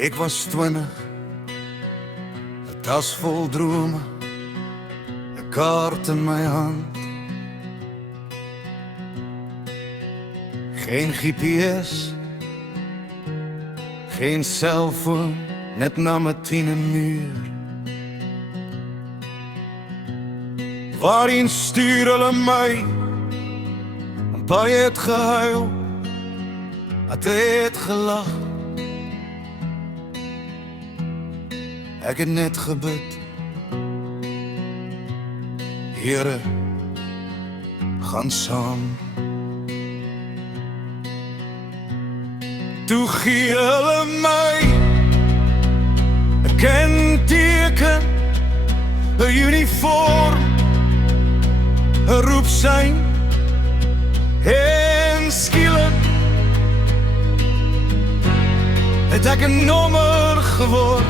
Ek was 20, 'n tas vol drome, 'n kaart in my hand. Geen GPS, geen selfoon, net na my 10 muur. Waarheen stuur hulle my? En baie het gehuil, het het gelag. Ek het net gebid, Here, gaan saam. Toe gee hulle my 'n kenteken, 'n uniform, 'n roepsein, en skielik het ek 'n nommer geword.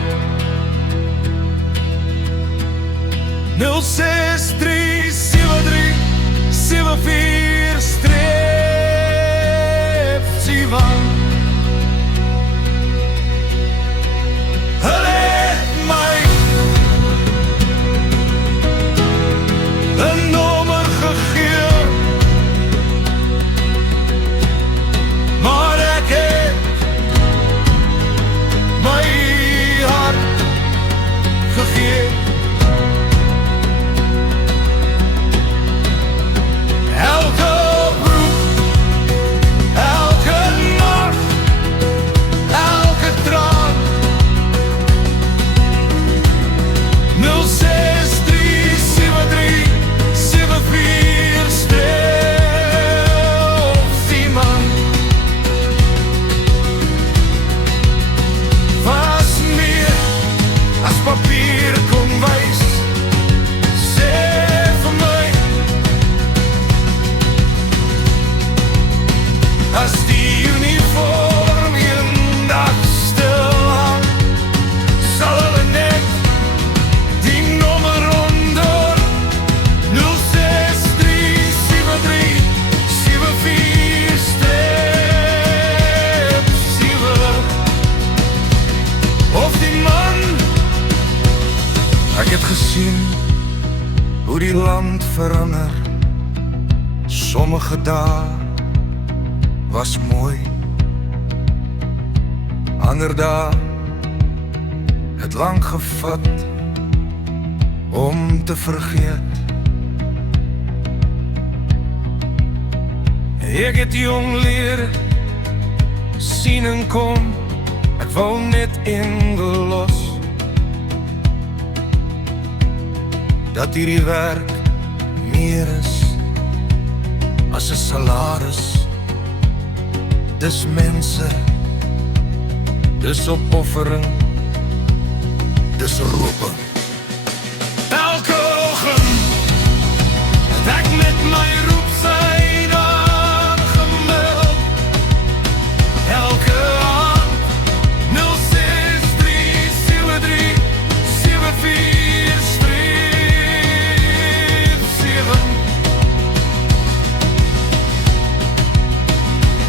0637374-7. Hulle het my 'n nommer gegee, maar ek het my hart gegee. Elke oproep, elke nacht, elke traan. 0637374-7. Was meer as papier kon wys. Sê vir my, as die uniform eendag stil hang, sal hulle net die nommer onder 0637374-7. Of die man, ek het gesien hoe die land verander. Sommige dae was mooi, ander dae het lang gevat om te vergeet. Ek het jong leer sien en kom, ek wou net ingelos dat hierdie werk meer is as 'n salaris. Dis mense, dis opoffering, dis roeping. Elke oggend het ek met my roepsein aangemeld. Elke aand 0637374-7.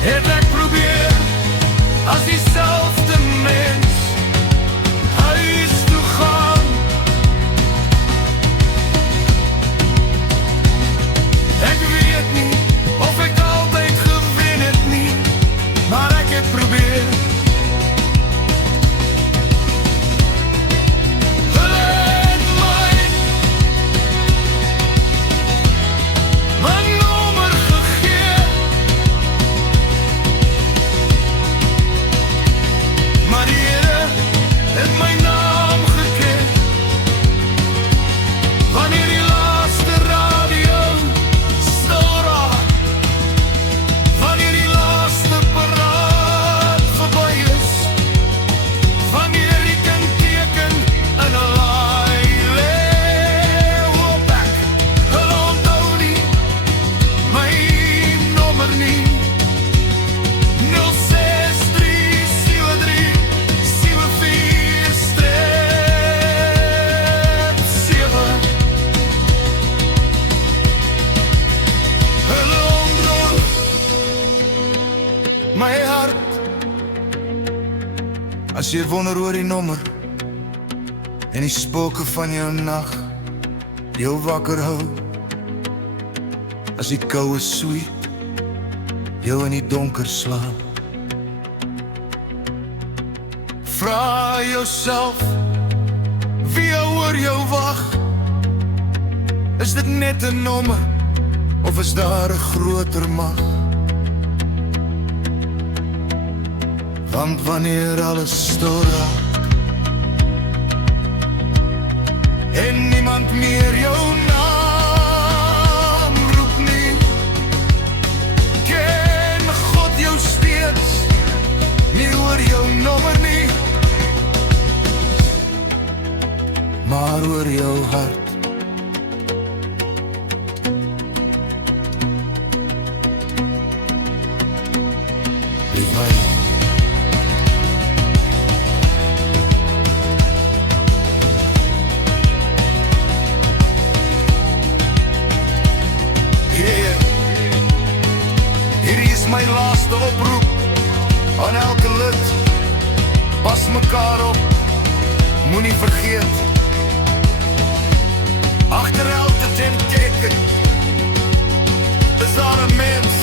Het ek probeer as diezelfde mens huis toe gaan. Ek weet nie of ek altyd gewen het nie, maar ek het probeer. Hulle het my nommer gegee, maar die Here het my naam geken. Wanneer die laaste radio stil raak, wanneer die laaste paraat verby is, wanneer die kenteken in 'n laai lê, hoop ek hulle onthou nie my nommer nie. 0637374-7. Hulle ondroeg my hart As jy wonder oor die nommer en die spooke van jou nag jou wakker hou, as die koue sweet jou in die donker slaap, vra jouself wie oor jou wag. Is dit net 'n nommer of is daar 'n groter mag? Want wanneer alles stil raak en niemand meer jou naam roep nie, ken God jou steeds nie oor jou nommer nie, maar oor jou hart. Lief my, hierdie is my laaste oproep aan elke lid. Pas mekaar op, moenie vergeet, agter elke tenteken is daar 'n mens